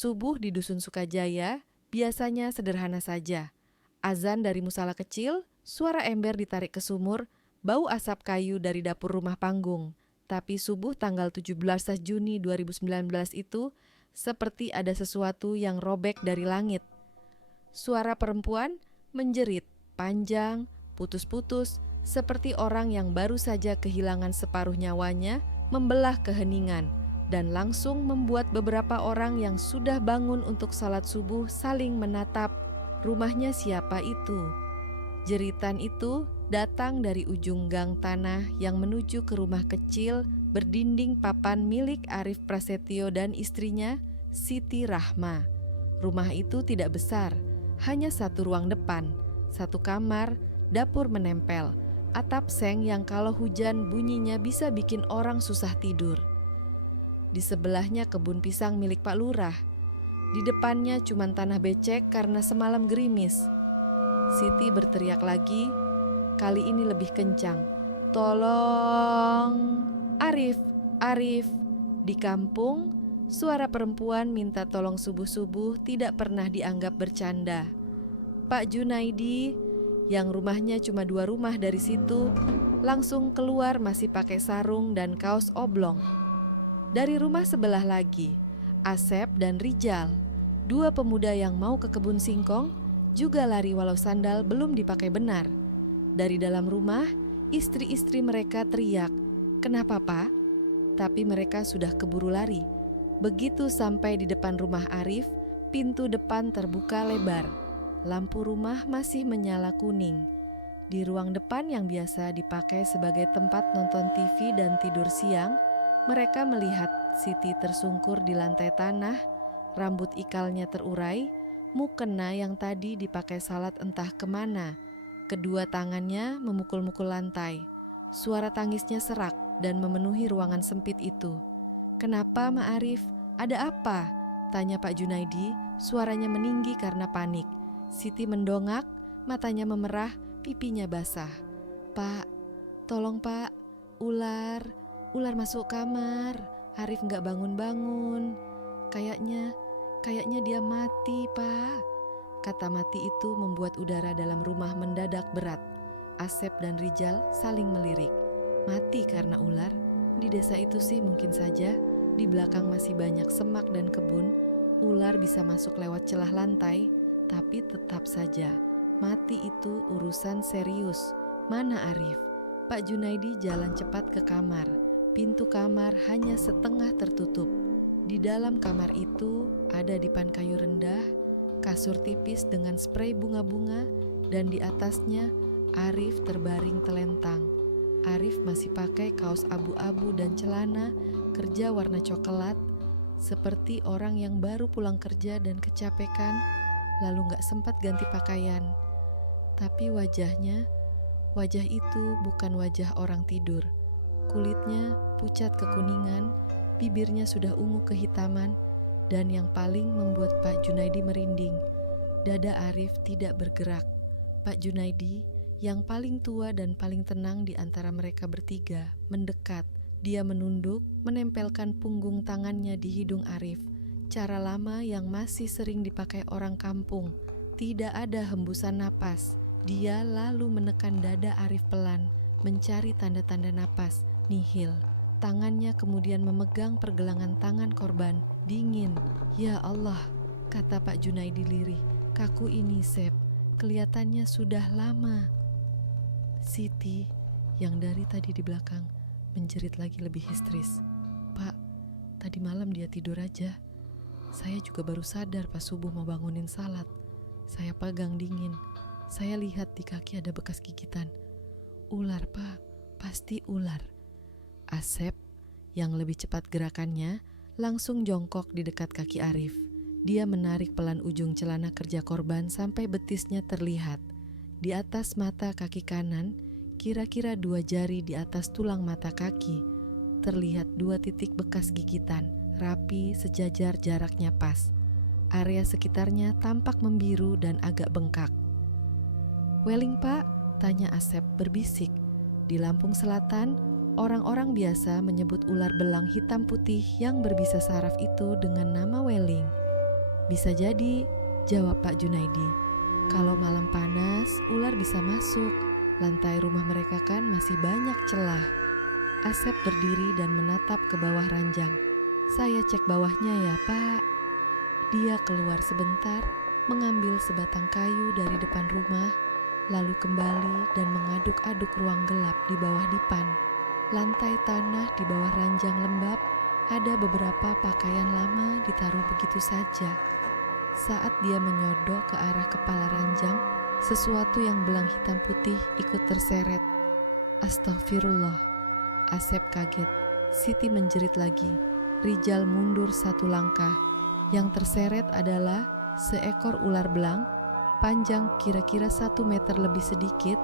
Subuh di Dusun Sukajaya biasanya sederhana saja. Azan dari musala kecil, suara ember ditarik ke sumur, bau asap kayu dari dapur rumah panggung. Tapi subuh tanggal 17 Juni 2019 itu seperti ada sesuatu yang robek dari langit. Suara perempuan menjerit, panjang, putus-putus, seperti orang yang baru saja kehilangan separuh nyawanya, membelah keheningan, dan langsung membuat beberapa orang yang sudah bangun untuk salat subuh saling menatap. Rumahnya siapa itu? Jeritan itu datang dari ujung gang tanah yang menuju ke rumah kecil berdinding papan milik Arif Prasetyo dan istrinya, Siti Rahma. Rumah itu tidak besar, hanya satu ruang depan, satu kamar, dapur menempel, atap seng yang kalau hujan bunyinya bisa bikin orang susah tidur. Di sebelahnya kebun pisang milik Pak Lurah. Di depannya cuma tanah becek karena semalam gerimis. Siti berteriak lagi, kali ini lebih kencang. Tolong, Arif, Arif. Di kampung, suara perempuan minta tolong subuh-subuh tidak pernah dianggap bercanda. Pak Junaidi, yang rumahnya cuma 2 rumah dari situ, langsung keluar masih pakai sarung dan kaos oblong. Dari rumah sebelah lagi, Asep dan Rijal, 2 pemuda yang mau ke kebun singkong, juga lari walau sandal belum dipakai benar. Dari dalam rumah, istri-istri mereka teriak, "Kenapa, Pak?" Tapi mereka sudah keburu lari. Begitu sampai di depan rumah Arif, pintu depan terbuka lebar. Lampu rumah masih menyala kuning. Di ruang depan yang biasa dipakai sebagai tempat nonton TV dan tidur siang, mereka melihat Siti tersungkur di lantai tanah, rambut ikalnya terurai, mukena yang tadi dipakai salat entah kemana. Kedua tangannya memukul-mukul lantai. Suara tangisnya serak dan memenuhi ruangan sempit itu. "Kenapa, Ma Arif? Ada apa?" tanya Pak Junaidi, suaranya meninggi karena panik. Siti mendongak, matanya memerah, pipinya basah. "Pak, tolong Pak, ular masuk kamar. Arif gak bangun-bangun. Kayaknya dia mati, Pak." Kata mati itu membuat udara dalam rumah mendadak berat. Asep dan Rijal saling melirik. Mati karena ular? Di desa itu sih mungkin saja. Di belakang masih banyak semak dan kebun. Ular bisa masuk lewat celah lantai. Tapi tetap saja, mati itu urusan serius. Mana Arif? Pak Junaidi jalan cepat ke kamar. Pintu kamar hanya setengah tertutup. Di dalam kamar itu ada dipan kayu rendah, kasur tipis dengan sprei bunga-bunga, dan di atasnya Arif terbaring telentang. Arif masih pakai kaos abu-abu dan celana kerja warna coklat, seperti orang yang baru pulang kerja dan kecapekan, lalu gak sempat ganti pakaian. Tapi wajah itu bukan wajah orang tidur. Kulitnya pucat kekuningan, bibirnya sudah ungu kehitaman, dan yang paling membuat Pak Junaidi merinding, dada Arif tidak bergerak. Pak Junaidi, yang paling tua dan paling tenang di antara mereka bertiga, mendekat. Dia menunduk, menempelkan punggung tangannya di hidung Arif. Cara lama yang masih sering dipakai orang kampung. Tidak ada hembusan napas. Dia lalu menekan dada Arif pelan, mencari tanda-tanda napas, nihil. Tangannya kemudian memegang pergelangan tangan korban, dingin. "Ya Allah," kata Pak Junaidi lirih, "kaku ini, Sep. Kelihatannya sudah lama." Siti, yang dari tadi di belakang, menjerit lagi lebih histeris. "Pak, tadi malam dia tidur aja. Saya juga baru sadar pas subuh mau bangunin salat. Saya pegang dingin. Saya lihat di kaki ada bekas gigitan. Ular, Pak, pasti ular." Asep, yang lebih cepat gerakannya, langsung jongkok di dekat kaki Arif. Dia menarik pelan ujung celana kerja korban sampai betisnya terlihat. Di atas mata kaki kanan, kira-kira 2 jari di atas tulang mata kaki, terlihat 2 titik bekas gigitan, rapi, sejajar, jaraknya pas. Area sekitarnya tampak membiru dan agak bengkak. "Weling, Pak?" tanya Asep berbisik. Di Lampung Selatan, orang-orang biasa menyebut ular belang hitam putih yang berbisa saraf itu dengan nama weling. Bisa jadi, jawab Pak Junaidi. Kalau malam panas, ular bisa masuk. Lantai rumah mereka kan masih banyak celah. Asep berdiri dan menatap ke bawah ranjang. Saya cek bawahnya ya, Pak. Dia keluar sebentar, mengambil sebatang kayu dari depan rumah, lalu kembali dan mengaduk-aduk ruang gelap di bawah dipan. Lantai tanah di bawah ranjang lembab, ada beberapa pakaian lama ditaruh begitu saja. Saat dia menyodok ke arah kepala ranjang, sesuatu yang belang hitam putih ikut terseret. Astagfirullah. Asep kaget. Siti menjerit lagi. Rijal mundur satu langkah. Yang terseret adalah seekor ular belang, panjang kira-kira 1 meter lebih sedikit.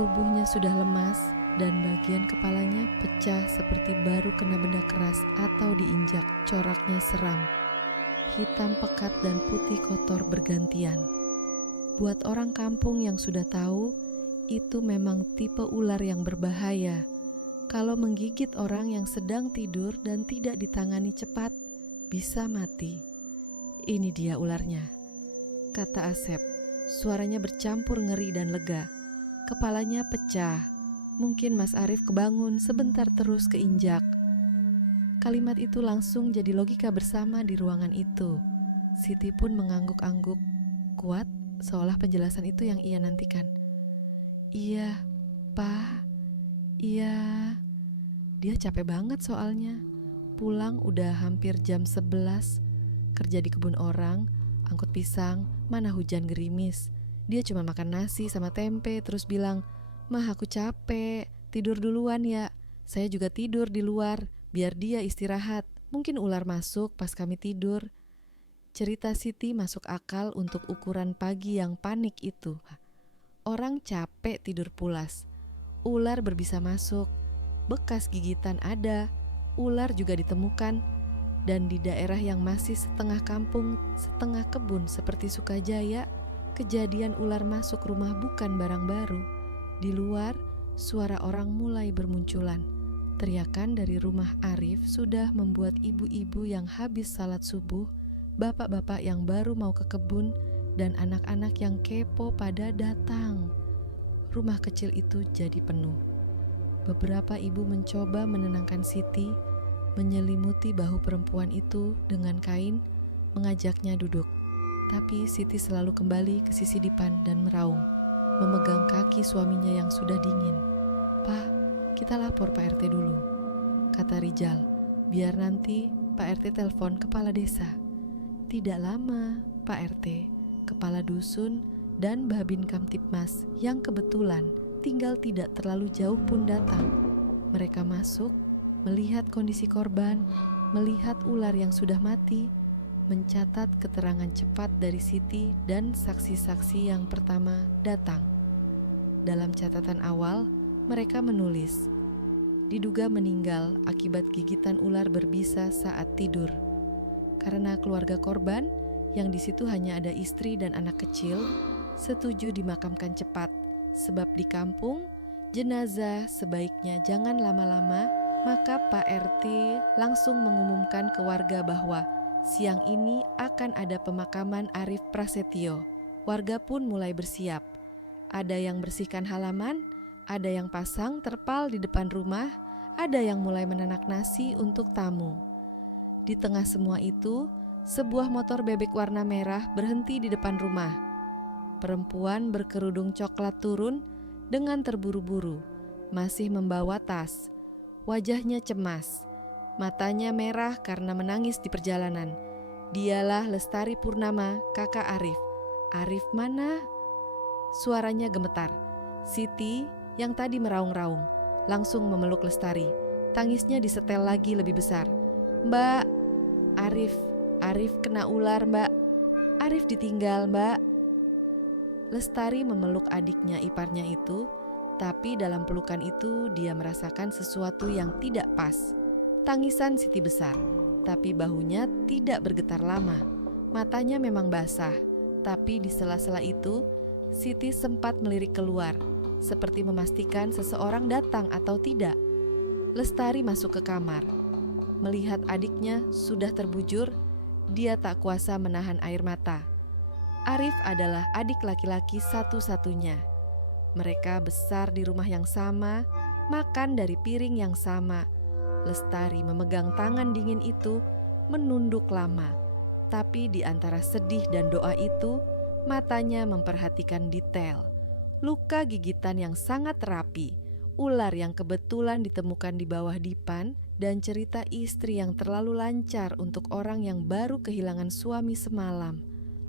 Tubuhnya sudah lemas dan bagian kepalanya pecah seperti baru kena benda keras atau diinjak. Coraknya seram. Hitam pekat dan putih kotor bergantian. Buat orang kampung yang sudah tahu, itu memang tipe ular yang berbahaya. Kalau menggigit orang yang sedang tidur dan tidak ditangani cepat, bisa mati. Ini dia ularnya, kata Asep. Suaranya bercampur ngeri dan lega. Kepalanya pecah. Mungkin Mas Arief kebangun sebentar terus keinjak. Kalimat itu langsung jadi logika bersama di ruangan itu. Siti pun mengangguk-angguk kuat, seolah penjelasan itu yang ia nantikan. Iya, Pak. Iya. Dia capek banget soalnya. Pulang udah hampir jam 11. Kerja di kebun orang, angkut pisang, mana hujan gerimis. Dia cuma makan nasi sama tempe terus bilang, "Mah, aku capek, tidur duluan ya. Saya juga tidur di luar. Biar dia istirahat, mungkin ular masuk pas kami tidur." Cerita Siti masuk akal untuk ukuran pagi yang panik itu. Orang capek tidur pulas, ular berbisa masuk, bekas gigitan ada, ular juga ditemukan, dan di daerah yang masih setengah kampung, setengah kebun seperti Sukajaya, kejadian ular masuk rumah bukan barang baru. Di luar, suara orang mulai bermunculan. Teriakan dari rumah Arief sudah membuat ibu-ibu yang habis salat subuh, bapak-bapak yang baru mau ke kebun, dan anak-anak yang kepo pada datang. Rumah kecil itu jadi penuh. Beberapa ibu mencoba menenangkan Siti, menyelimuti bahu perempuan itu dengan kain, mengajaknya duduk. Tapi Siti selalu kembali ke sisi dipan dan meraung, memegang kaki suaminya yang sudah dingin. "Pak, kita lapor Pak RT dulu," kata Rijal. "Biar nanti Pak RT telepon kepala desa." Tidak lama, Pak RT, kepala dusun, dan Babin Kamtipmas yang kebetulan tinggal tidak terlalu jauh pun datang. Mereka masuk, melihat kondisi korban, melihat ular yang sudah mati, mencatat keterangan cepat dari Siti dan saksi-saksi yang pertama datang. Dalam catatan awal, mereka menulis, diduga meninggal akibat gigitan ular berbisa saat tidur. Karena keluarga korban, yang di situ hanya ada istri dan anak kecil, setuju dimakamkan cepat, sebab di kampung, jenazah sebaiknya jangan lama-lama. Maka Pak RT langsung mengumumkan ke warga bahwa siang ini akan ada pemakaman Arief Prasetyo. Warga pun mulai bersiap. Ada yang bersihkan halaman, ada yang pasang terpal di depan rumah, ada yang mulai menanak nasi untuk tamu. Di tengah semua itu, sebuah motor bebek warna merah berhenti di depan rumah. Perempuan berkerudung coklat turun dengan terburu-buru, masih membawa tas. Wajahnya cemas, matanya merah karena menangis di perjalanan. Dialah Lestari Purnama, kakak Arief. "Arief mana?" Suaranya gemetar. Siti yang tadi meraung-raung langsung memeluk Lestari. Tangisnya disetel lagi lebih besar. "Mbak, Arief kena ular, Mbak. Arief ditinggal, Mbak." Lestari memeluk adiknya iparnya itu, tapi dalam pelukan itu dia merasakan sesuatu yang tidak pas. Tangisan Siti besar, tapi bahunya tidak bergetar lama. Matanya memang basah, tapi di sela-sela itu Siti sempat melirik keluar, seperti memastikan seseorang datang atau tidak. Lestari masuk ke kamar. Melihat adiknya sudah terbujur, dia tak kuasa menahan air mata. Arif adalah adik laki-laki satu-satunya. Mereka besar di rumah yang sama, makan dari piring yang sama. Lestari memegang tangan dingin itu, menunduk lama. Tapi di antara sedih dan doa itu, matanya memperhatikan detail. Luka gigitan yang sangat rapi, ular yang kebetulan ditemukan di bawah dipan, dan cerita istri yang terlalu lancar untuk orang yang baru kehilangan suami semalam.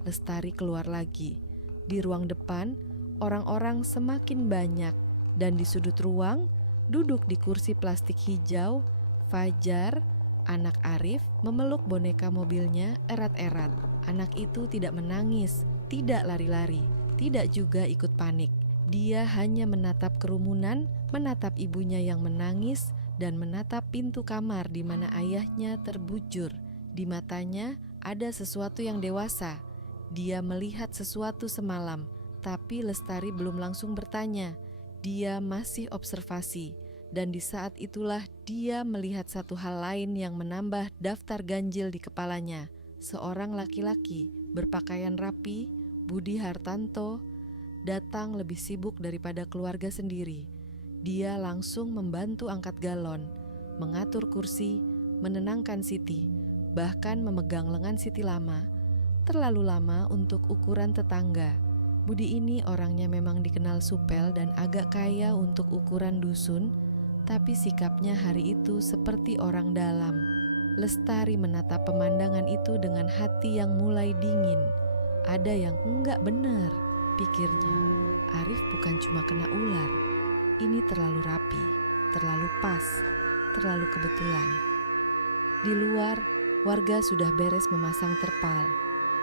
Lestari keluar lagi. Di ruang depan, orang-orang semakin banyak, dan di sudut ruang, duduk di kursi plastik hijau, Fajar, anak Arif, memeluk boneka mobilnya erat-erat. Anak itu tidak menangis, tidak lari-lari, tidak juga ikut panik. Dia hanya menatap kerumunan, menatap ibunya yang menangis, dan menatap pintu kamar di mana ayahnya terbujur. Di matanya ada sesuatu yang dewasa. Dia melihat sesuatu semalam, tapi Lestari belum langsung bertanya. Dia masih observasi, dan di saat itulah dia melihat satu hal lain yang menambah daftar ganjil di kepalanya. Seorang laki-laki berpakaian rapi, Budi Hartanto, datang lebih sibuk daripada keluarga sendiri. Dia langsung membantu angkat galon, mengatur kursi, menenangkan Siti, bahkan memegang lengan Siti lama, terlalu lama untuk ukuran tetangga. Budi ini orangnya memang dikenal supel dan agak kaya untuk ukuran dusun, tapi sikapnya hari itu seperti orang dalam. Lestari menatap pemandangan itu dengan hati yang mulai dingin. Ada yang enggak benar, pikirnya. Arif bukan cuma kena ular. Ini terlalu rapi, terlalu pas, terlalu kebetulan. Di luar, warga sudah beres memasang terpal.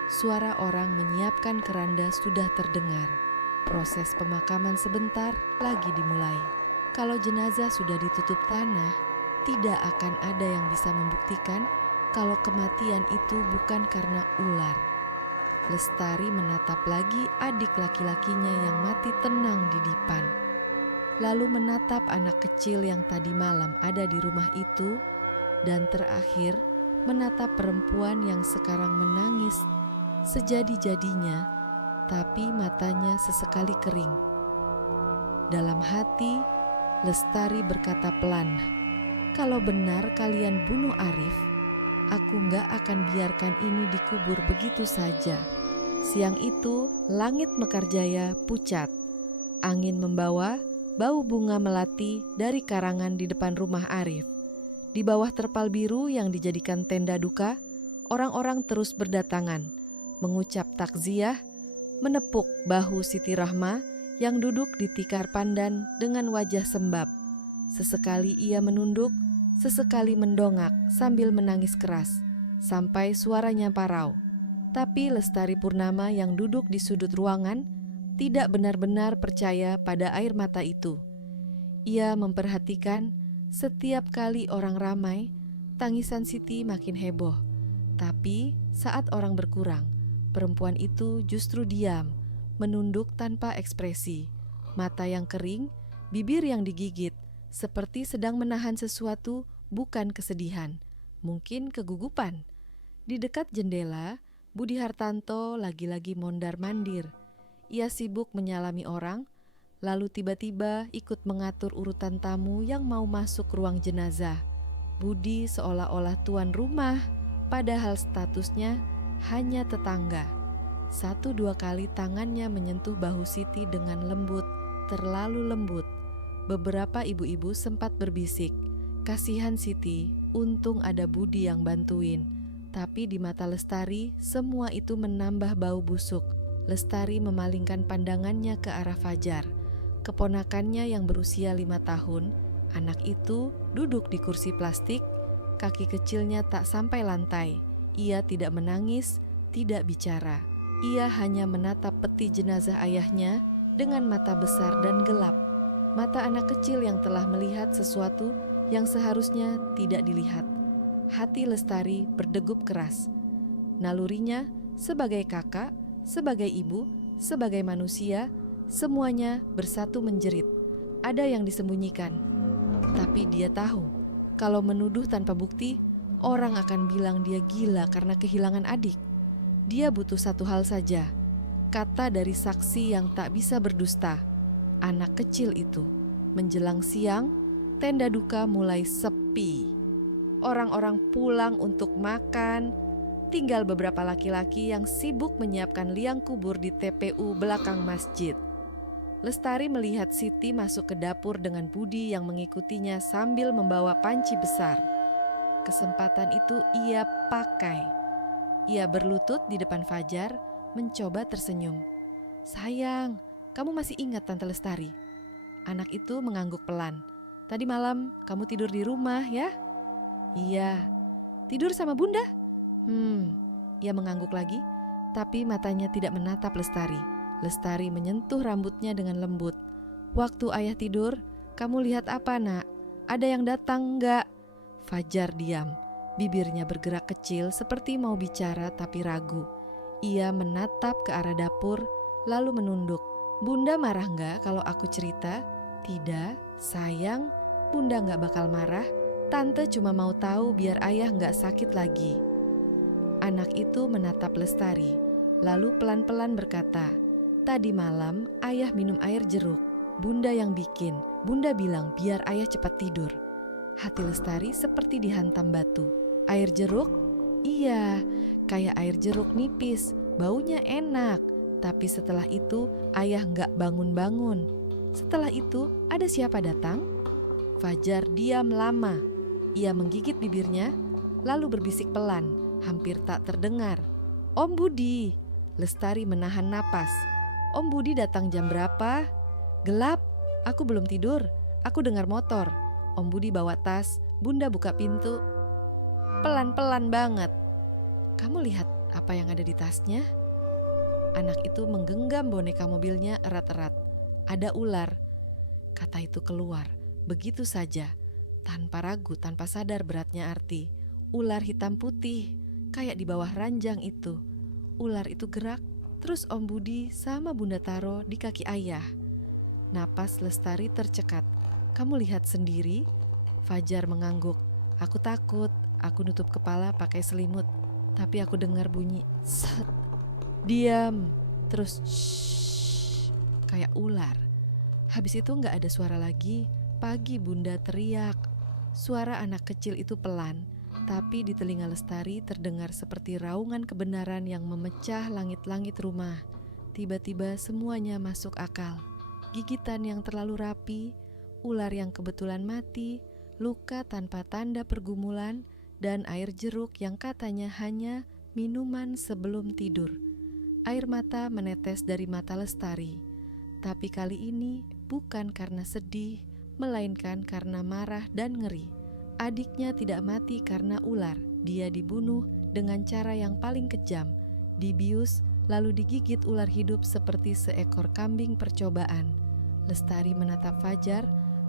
Suara orang menyiapkan keranda sudah terdengar. Proses pemakaman sebentar lagi dimulai. Kalau jenazah sudah ditutup tanah, tidak akan ada yang bisa membuktikan kalau kematian itu bukan karena ular. Lestari menatap lagi adik laki-lakinya yang mati tenang di dipan. Lalu menatap anak kecil yang tadi malam ada di rumah itu, dan terakhir menatap perempuan yang sekarang menangis sejadi-jadinya, tapi matanya sesekali kering. Dalam hati, Lestari berkata pelan, "Kalau benar kalian bunuh Arif, aku gak akan biarkan ini dikubur begitu saja." Siang itu, langit Mekarjaya pucat. Angin membawa bau bunga melati dari karangan di depan rumah Arif. Di bawah terpal biru yang dijadikan tenda duka, orang-orang terus berdatangan, mengucap takziah, menepuk bahu Siti Rahma yang duduk di tikar pandan dengan wajah sembab. Sesekali ia menunduk, sesekali mendongak sambil menangis keras, sampai suaranya parau. Tapi Lestari Purnama yang duduk di sudut ruangan tidak benar-benar percaya pada air mata itu. Ia memperhatikan setiap kali orang ramai, tangisan Siti makin heboh. Tapi saat orang berkurang, perempuan itu justru diam, menunduk tanpa ekspresi, mata yang kering, bibir yang digigit, seperti sedang menahan sesuatu, bukan kesedihan, mungkin kegugupan. Di dekat jendela, Budi Hartanto lagi-lagi mondar-mandir. Ia sibuk menyalami orang, lalu tiba-tiba ikut mengatur urutan tamu yang mau masuk ruang jenazah. Budi seolah-olah tuan rumah, padahal statusnya hanya tetangga. 1-2 kali tangannya menyentuh bahu Siti dengan lembut, terlalu lembut. Beberapa ibu-ibu sempat berbisik, "Kasihan Siti, untung ada Budi yang bantuin." Tapi di mata Lestari, semua itu menambah bau busuk. Lestari memalingkan pandangannya ke arah Fajar, keponakannya yang berusia 5 tahun. Anak itu duduk di kursi plastik, kaki kecilnya tak sampai lantai. Ia tidak menangis, tidak bicara. Ia hanya menatap peti jenazah ayahnya dengan mata besar dan gelap. Mata anak kecil yang telah melihat sesuatu yang seharusnya tidak dilihat. Hati Lestari berdegup keras. Nalurinya sebagai kakak, sebagai ibu, sebagai manusia, semuanya bersatu menjerit. Ada yang disembunyikan. Tapi dia tahu, kalau menuduh tanpa bukti, Orang akan bilang dia gila karena kehilangan adik. Dia butuh satu hal saja, kata dari saksi yang tak bisa berdusta, anak kecil itu. Menjelang siang, tenda duka mulai sepi. Orang-orang pulang untuk makan. Tinggal beberapa laki-laki yang sibuk menyiapkan liang kubur di TPU belakang masjid. Lestari melihat Siti masuk ke dapur dengan Budi yang mengikutinya sambil membawa panci besar. Kesempatan itu ia pakai. Ia berlutut di depan Fajar, mencoba tersenyum. "Sayang, kamu masih ingat Tante Lestari?" Anak itu mengangguk pelan. "Tadi malam kamu tidur di rumah ya?" "Iya." "Tidur sama Bunda?" Ia mengangguk lagi, tapi matanya tidak menatap Lestari. Lestari menyentuh rambutnya dengan lembut. "Waktu ayah tidur, kamu lihat apa, Nak? Ada yang datang enggak?" Fajar diam. Bibirnya bergerak kecil seperti mau bicara tapi ragu. Ia menatap ke arah dapur, lalu menunduk. "Bunda marah enggak kalau aku cerita?" "Tidak, sayang. Bunda enggak bakal marah. Tante cuma mau tahu biar ayah enggak sakit lagi." Anak itu menatap Lestari, lalu pelan-pelan berkata, "Tadi malam ayah minum air jeruk. Bunda yang bikin. Bunda bilang biar ayah cepat tidur." Hati Lestari seperti dihantam batu. "Air jeruk?" "Iya, kayak air jeruk nipis. Baunya enak. Tapi setelah itu ayah nggak bangun-bangun." "Setelah itu ada siapa datang?" Fajar diam lama. Ia menggigit bibirnya, lalu berbisik pelan, hampir tak terdengar. "Om Budi." Lestari menahan napas. "Om Budi datang jam berapa?" "Gelap. Aku belum tidur. Aku dengar motor. Om Budi bawa tas. Bunda buka pintu. Pelan-pelan banget." "Kamu lihat apa yang ada di tasnya?" Anak itu menggenggam boneka mobilnya erat-erat. "Ada ular." Kata itu keluar, begitu saja, tanpa ragu, tanpa sadar beratnya arti. Ular hitam putih, kayak di bawah ranjang itu. Ular itu gerak, terus Om Budi sama Bunda taruh di kaki ayah. Napas Lestari tercekat. "Kamu lihat sendiri?" Fajar mengangguk. "Aku takut." Aku nutup kepala pakai selimut, tapi aku dengar bunyi set. "Diam." Terus shh, kayak ular. Habis itu gak ada suara lagi. Pagi Bunda teriak. Suara anak kecil itu pelan, tapi di telinga Lestari terdengar seperti raungan kebenaran yang memecah langit-langit rumah. Tiba-tiba semuanya masuk akal. Gigitan yang terlalu rapi, ular yang kebetulan mati, luka tanpa tanda pergumulan, dan air jeruk yang katanya hanya minuman sebelum tidur. Air mata menetes dari mata Lestari, tapi kali ini bukan karena sedih, melainkan karena marah dan ngeri. Adiknya tidak mati karena ular, dia dibunuh dengan cara yang paling kejam, dibius lalu digigit ular hidup seperti seekor kambing percobaan. Lestari menatap Fajar.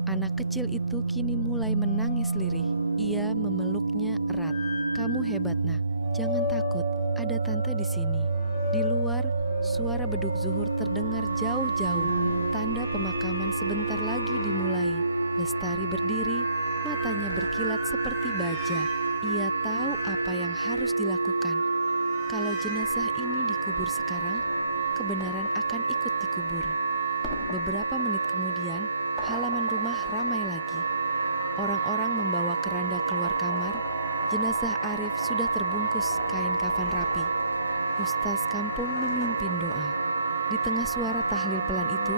Anak kecil itu kini mulai menangis lirih. Ia memeluknya erat. "Kamu hebat, Nak. Jangan takut, ada tante di sini." Di luar, suara beduk zuhur terdengar jauh-jauh. Tanda pemakaman sebentar lagi dimulai. Lestari berdiri, matanya berkilat seperti baja. Ia tahu apa yang harus dilakukan. Kalau jenazah ini dikubur sekarang, kebenaran akan ikut dikubur. Beberapa menit kemudian, halaman rumah ramai lagi. Orang-orang membawa keranda keluar kamar. Jenazah Arif sudah terbungkus kain kafan rapi. Ustaz kampung memimpin doa. Di tengah suara tahlil pelan itu,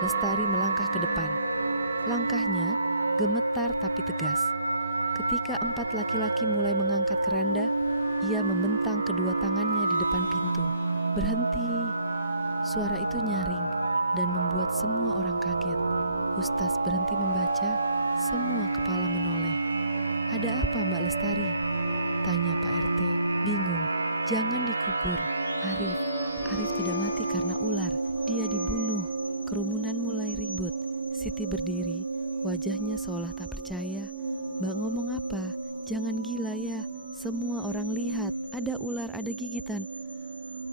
Lestari melangkah ke depan. Langkahnya gemetar tapi tegas. Ketika 4 laki-laki mulai mengangkat keranda, ia membentang kedua tangannya di depan pintu. "Berhenti!" Suara itu nyaring dan membuat semua orang kaget. Ustaz berhenti membaca, semua kepala menoleh. "Ada apa Mbak Lestari?" tanya Pak RT, bingung. "Jangan dikubur, Arif tidak mati karena ular, dia dibunuh." Kerumunan mulai ribut. Siti berdiri, wajahnya seolah tak percaya. "Mbak ngomong apa? Jangan gila ya, semua orang lihat, ada ular, ada gigitan."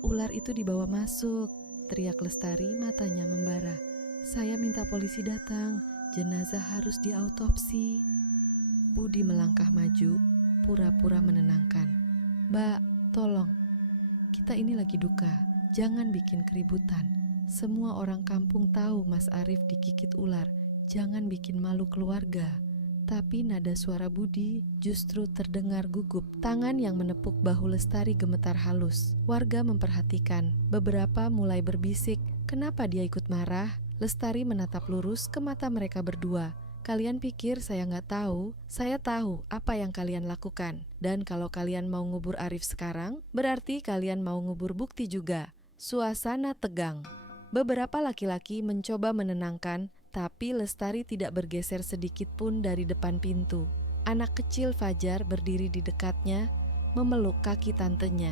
"Ular itu dibawa masuk," teriak Lestari, matanya membara. "Saya minta polisi datang, jenazah harus diautopsi." Budi melangkah maju, pura-pura menenangkan. "Mbak, tolong. Kita ini lagi duka. Jangan bikin keributan. Semua orang kampung tahu Mas Arif digigit ular. Jangan bikin malu keluarga." Tapi nada suara Budi justru terdengar gugup. Tangan yang menepuk bahu Lestari gemetar halus. Warga memperhatikan. Beberapa mulai berbisik, kenapa dia ikut marah? Lestari menatap lurus ke mata mereka berdua. "Kalian pikir saya nggak tahu? Saya tahu apa yang kalian lakukan. Dan kalau kalian mau ngubur Arif sekarang, berarti kalian mau ngubur bukti juga." Suasana tegang. Beberapa laki-laki mencoba menenangkan, tapi Lestari tidak bergeser sedikit pun dari depan pintu. Anak kecil Fajar berdiri di dekatnya, memeluk kaki tantenya.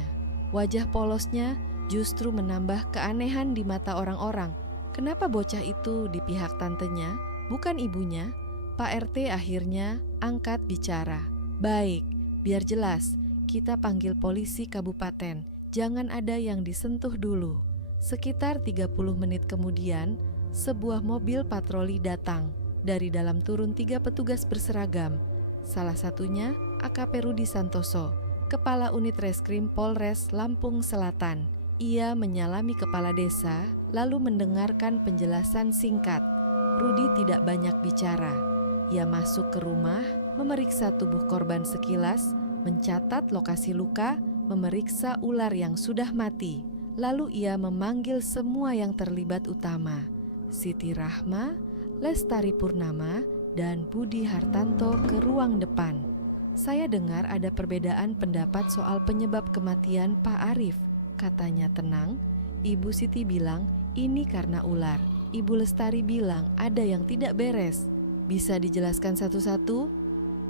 Wajah polosnya justru menambah keanehan di mata orang-orang. Kenapa bocah itu di pihak tantenya, bukan ibunya? Pak RT akhirnya angkat bicara. "Baik, biar jelas, kita panggil polisi kabupaten. Jangan ada yang disentuh dulu." Sekitar 30 menit kemudian, sebuah mobil patroli datang. Dari dalam turun 3 petugas berseragam. Salah satunya AKP Rudi Santoso, Kepala Unit Reskrim Polres Lampung Selatan. Ia menyalami kepala desa, lalu mendengarkan penjelasan singkat. Rudi tidak banyak bicara. Ia masuk ke rumah, memeriksa tubuh korban sekilas, mencatat lokasi luka, memeriksa ular yang sudah mati. Lalu ia memanggil semua yang terlibat utama. Siti Rahma, Lestari Purnama, dan Budi Hartanto ke ruang depan. "Saya dengar ada perbedaan pendapat soal penyebab kematian Pak Arif," katanya tenang. Ibu Siti bilang ini karena ular. Ibu Lestari bilang ada yang tidak beres. "Bisa dijelaskan satu-satu?"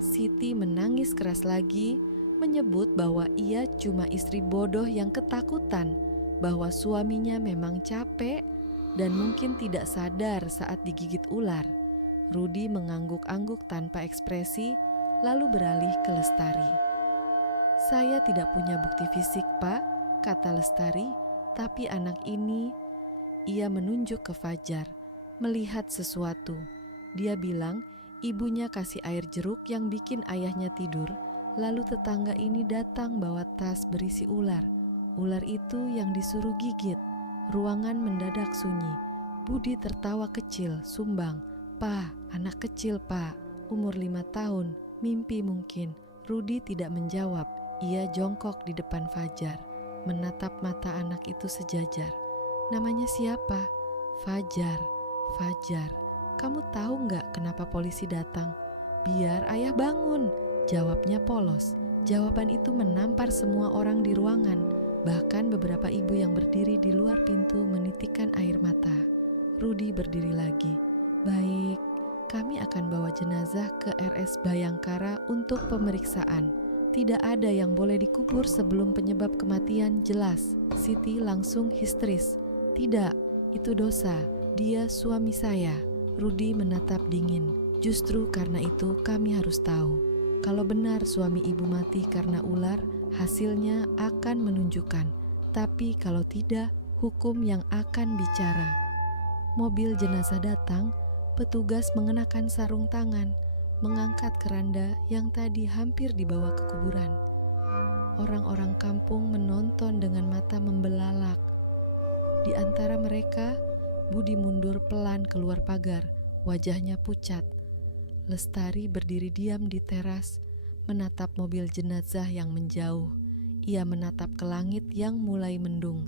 Siti menangis keras lagi, menyebut bahwa ia cuma istri bodoh yang ketakutan, bahwa suaminya memang capek dan mungkin tidak sadar saat digigit ular. Rudi mengangguk-angguk tanpa ekspresi, lalu beralih ke Lestari. "Saya tidak punya bukti fisik, Pak," kata Lestari, "tapi anak ini..." Ia menunjuk ke Fajar, melihat sesuatu. Dia bilang ibunya kasih air jeruk yang bikin ayahnya tidur, lalu tetangga ini datang bawa tas berisi ular. Ular itu yang disuruh gigit. Ruangan mendadak sunyi. Budi tertawa kecil, sumbang. "Pa, anak kecil, Pak. Umur 5 tahun. Mimpi mungkin." Rudi tidak menjawab. Ia jongkok di depan Fajar, menatap mata anak itu sejajar. "Namanya siapa?" "Fajar." "Fajar, kamu tahu nggak kenapa polisi datang?" "Biar ayah bangun," jawabnya polos. Jawaban itu menampar semua orang di ruangan. Bahkan beberapa ibu yang berdiri di luar pintu menitikkan air mata. Rudi berdiri lagi. "Baik, kami akan bawa jenazah ke RS Bayangkara untuk pemeriksaan. Tidak ada yang boleh dikubur sebelum penyebab kematian jelas." Siti langsung histeris. "Tidak, itu dosa. Dia suami saya." Rudi menatap dingin. "Justru karena itu kami harus tahu. Kalau benar suami ibu mati karena ular, hasilnya akan menunjukkan. Tapi kalau tidak, hukum yang akan bicara." Mobil jenazah datang, petugas mengenakan sarung tangan, mengangkat keranda yang tadi hampir dibawa ke kuburan. Orang-orang kampung menonton dengan mata membelalak. Di antara mereka, Budi mundur pelan keluar pagar, wajahnya pucat. Lestari berdiri diam di teras, menatap mobil jenazah yang menjauh. Ia menatap ke langit yang mulai mendung.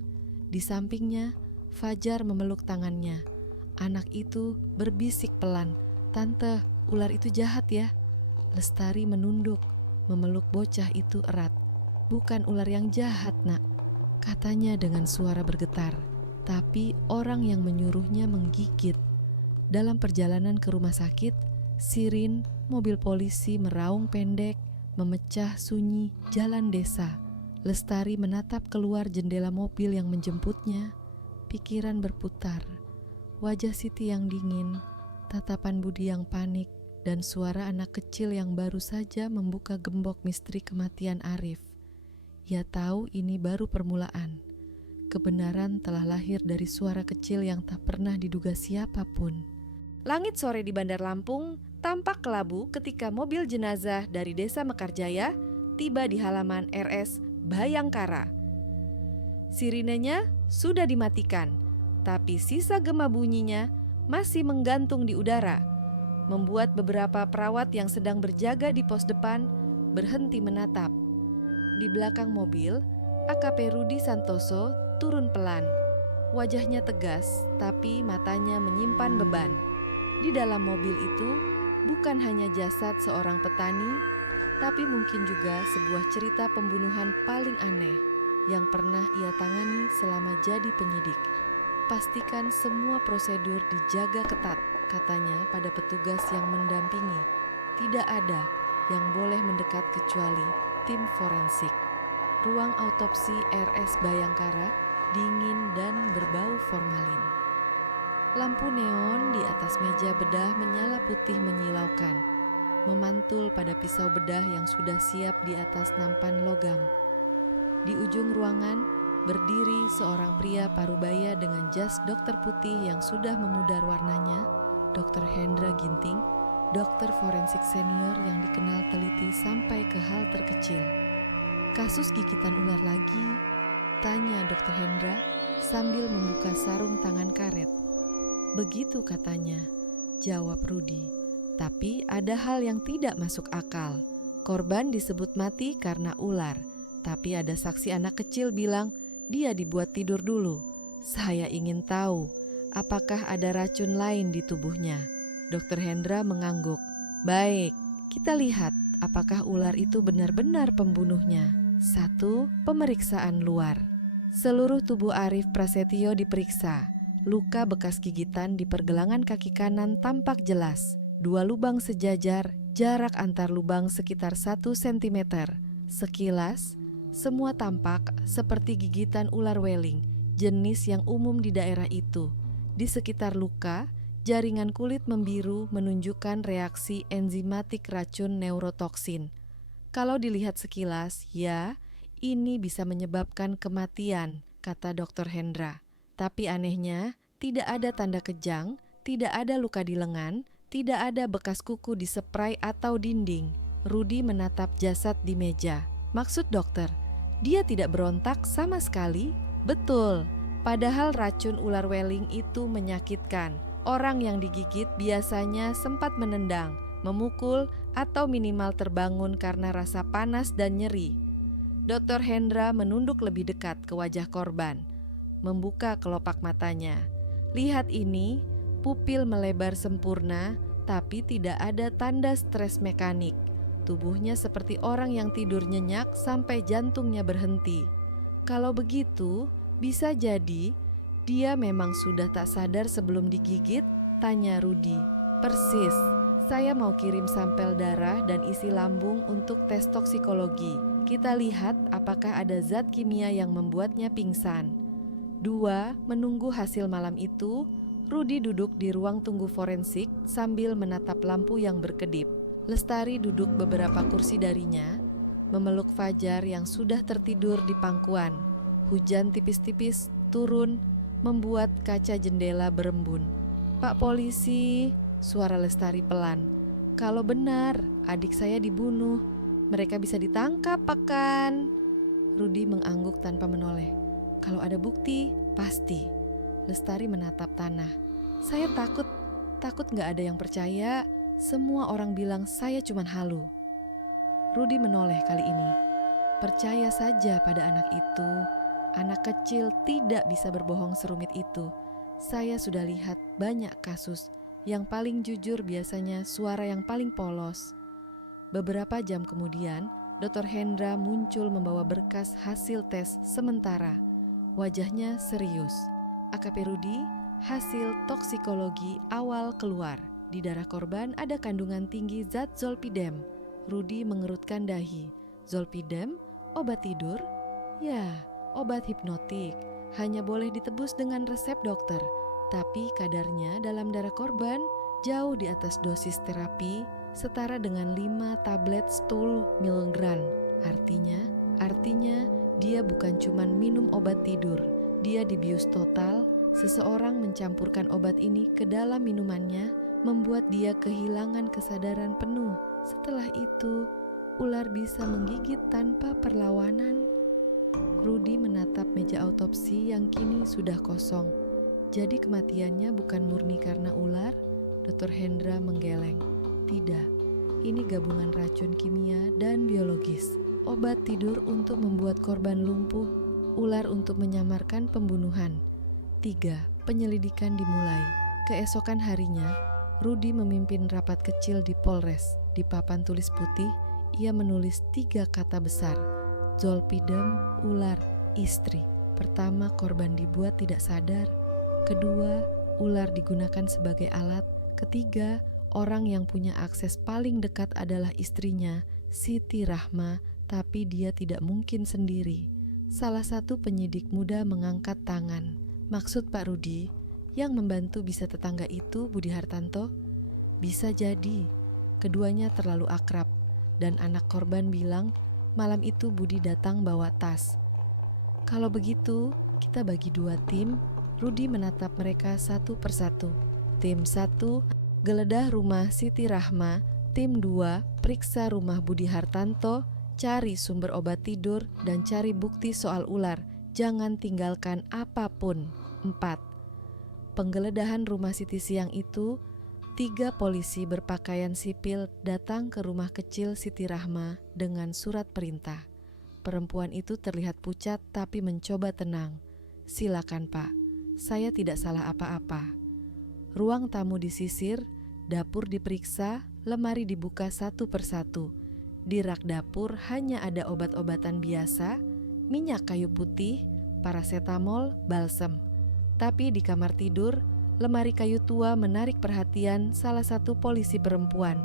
Di sampingnya, Fajar memeluk tangannya. Anak itu berbisik pelan, "Tante, ular itu jahat ya." Lestari menunduk, memeluk bocah itu erat. "Bukan ular yang jahat, Nak," katanya dengan suara bergetar. Tapi orang yang menyuruhnya menggigit. Dalam perjalanan ke rumah sakit, sirin mobil polisi meraung pendek, memecah sunyi jalan desa. Lestari menatap keluar jendela mobil yang menjemputnya. Pikiran berputar. Wajah Siti yang dingin, tatapan Budi yang panik, dan suara anak kecil yang baru saja membuka gembok misteri kematian Arif. Ia tahu ini baru permulaan. Kebenaran telah lahir dari suara kecil yang tak pernah diduga siapapun. Langit sore di Bandar Lampung tampak kelabu ketika mobil jenazah dari Desa Mekarjaya tiba di halaman RS Bhayangkara. Sirinenya sudah dimatikan, tapi sisa gema bunyinya masih menggantung di udara, membuat beberapa perawat yang sedang berjaga di pos depan berhenti menatap. Di belakang mobil, AKP Rudi Santoso turun pelan. Wajahnya tegas, tapi matanya menyimpan beban. Di dalam mobil itu bukan hanya jasad seorang petani, tapi mungkin juga sebuah cerita pembunuhan paling aneh yang pernah ia tangani selama jadi penyidik. Pastikan semua prosedur dijaga ketat, katanya pada petugas yang mendampingi. Tidak ada yang boleh mendekat kecuali tim forensik. Ruang autopsi RS Bhayangkara dingin dan berbau formalin. Lampu neon di atas meja bedah menyala putih menyilaukan, memantul pada pisau bedah yang sudah siap di atas nampan logam. Di ujung ruangan berdiri seorang pria parubaya dengan jas dokter putih yang sudah memudar warnanya, Dr. Hendra Ginting, dokter forensik senior yang dikenal teliti sampai ke hal terkecil. "Kasus gigitan ular lagi?" tanya Dr. Hendra sambil membuka sarung tangan karet. "Begitu katanya," jawab Rudi. "Tapi ada hal yang tidak masuk akal. Korban disebut mati karena ular. Tapi ada saksi anak kecil bilang dia dibuat tidur dulu. Saya ingin tahu, apakah ada racun lain di tubuhnya?" Dr. Hendra mengangguk. "Baik, kita lihat apakah ular itu benar-benar pembunuhnya." 1. Pemeriksaan luar. Seluruh tubuh Arif Prasetyo diperiksa. Luka bekas gigitan di pergelangan kaki kanan tampak jelas. 2 lubang sejajar, jarak antar lubang sekitar 1 cm. Sekilas, semua tampak seperti gigitan ular weling, jenis yang umum di daerah itu. Di sekitar luka, jaringan kulit membiru menunjukkan reaksi enzimatik racun neurotoksin. Kalau dilihat sekilas, ya, ini bisa menyebabkan kematian, kata Dr. Hendra. Tapi anehnya, tidak ada tanda kejang, tidak ada luka di lengan, tidak ada bekas kuku di spray atau dinding. Rudi menatap jasad di meja. "Maksud dokter, dia tidak berontak sama sekali?" "Betul, padahal racun ular weling itu menyakitkan. Orang yang digigit biasanya sempat menendang, memukul, atau minimal terbangun karena rasa panas dan nyeri." Dr. Hendra menunduk lebih dekat ke wajah korban, membuka kelopak matanya. "Lihat ini, pupil melebar sempurna, tapi tidak ada tanda stres mekanik. Tubuhnya seperti orang yang tidur nyenyak sampai jantungnya berhenti. Kalau begitu, bisa jadi dia memang sudah tak sadar sebelum digigit?" tanya Rudi. "Persis, saya mau kirim sampel darah dan isi lambung untuk tes toksikologi. Kita lihat apakah ada zat kimia yang membuatnya pingsan." 2. Menunggu hasil malam itu, Rudi duduk di ruang tunggu forensik sambil menatap lampu yang berkedip. Lestari duduk beberapa kursi darinya, memeluk Fajar yang sudah tertidur di pangkuan. Hujan tipis-tipis turun, membuat kaca jendela berembun. "Pak polisi," suara Lestari pelan, "kalau benar adik saya dibunuh, mereka bisa ditangkap, kan?" Rudi mengangguk tanpa menoleh. "Kalau ada bukti, pasti." Lestari menatap tanah. "Saya takut gak ada yang percaya. Semua orang bilang saya cuman halu." Rudi menoleh kali ini. "Percaya saja pada anak itu. Anak kecil tidak bisa berbohong serumit itu. Saya sudah lihat banyak kasus. Yang paling jujur biasanya suara yang paling polos." Beberapa jam kemudian, Dr. Hendra muncul membawa berkas hasil tes sementara. Wajahnya serius. "AKP Rudi, hasil toksikologi awal keluar. Di darah korban ada kandungan tinggi zat zolpidem." Rudi mengerutkan dahi. "Zolpidem? Obat tidur?" "Ya, obat hipnotik. Hanya boleh ditebus dengan resep dokter. Tapi kadarnya dalam darah korban jauh di atas dosis terapi, setara dengan 5 tablet stul milgram. Artinya dia bukan cuma minum obat tidur. Dia dibius total. Seseorang mencampurkan obat ini ke dalam minumannya, membuat dia kehilangan kesadaran penuh. Setelah itu..." Ular bisa menggigit tanpa perlawanan. Rudy menatap meja autopsi yang kini sudah kosong. Jadi kematiannya bukan murni karena ular? Dr. Hendra menggeleng. Tidak, ini gabungan racun kimia dan biologis. Obat tidur untuk membuat korban lumpuh, ular untuk menyamarkan pembunuhan. 3. Penyelidikan dimulai. Keesokan harinya, Rudy memimpin rapat kecil di Polres. Di papan tulis putih, ia menulis 3 kata besar. Zolpidem, ular, istri. Pertama, korban dibuat tidak sadar. Kedua, ular digunakan sebagai alat. Ketiga, orang yang punya akses paling dekat adalah istrinya, Siti Rahma, tapi dia tidak mungkin sendiri. Salah satu penyidik muda mengangkat tangan. Maksud Pak Rudy, yang membantu bisa tetangga itu Budi Hartanto? Bisa jadi, keduanya terlalu akrab, dan anak korban bilang malam itu Budi datang bawa tas. Kalau begitu, kita bagi 2 tim. Rudy menatap mereka satu persatu. Tim 1, geledah rumah Siti Rahma. Tim 2, periksa rumah Budi Hartanto, cari sumber obat tidur, dan cari bukti soal ular. Jangan tinggalkan apapun. 4. Penggeledahan rumah Siti siang itu, 3 polisi berpakaian sipil datang ke rumah kecil Siti Rahma dengan surat perintah. Perempuan itu terlihat pucat tapi mencoba tenang. Silakan Pak, saya tidak salah apa-apa. Ruang tamu disisir, dapur diperiksa, lemari dibuka satu persatu. Di rak dapur hanya ada obat-obatan biasa, minyak kayu putih, parasetamol, balsem. Tapi di kamar tidur, lemari kayu tua menarik perhatian salah satu polisi perempuan.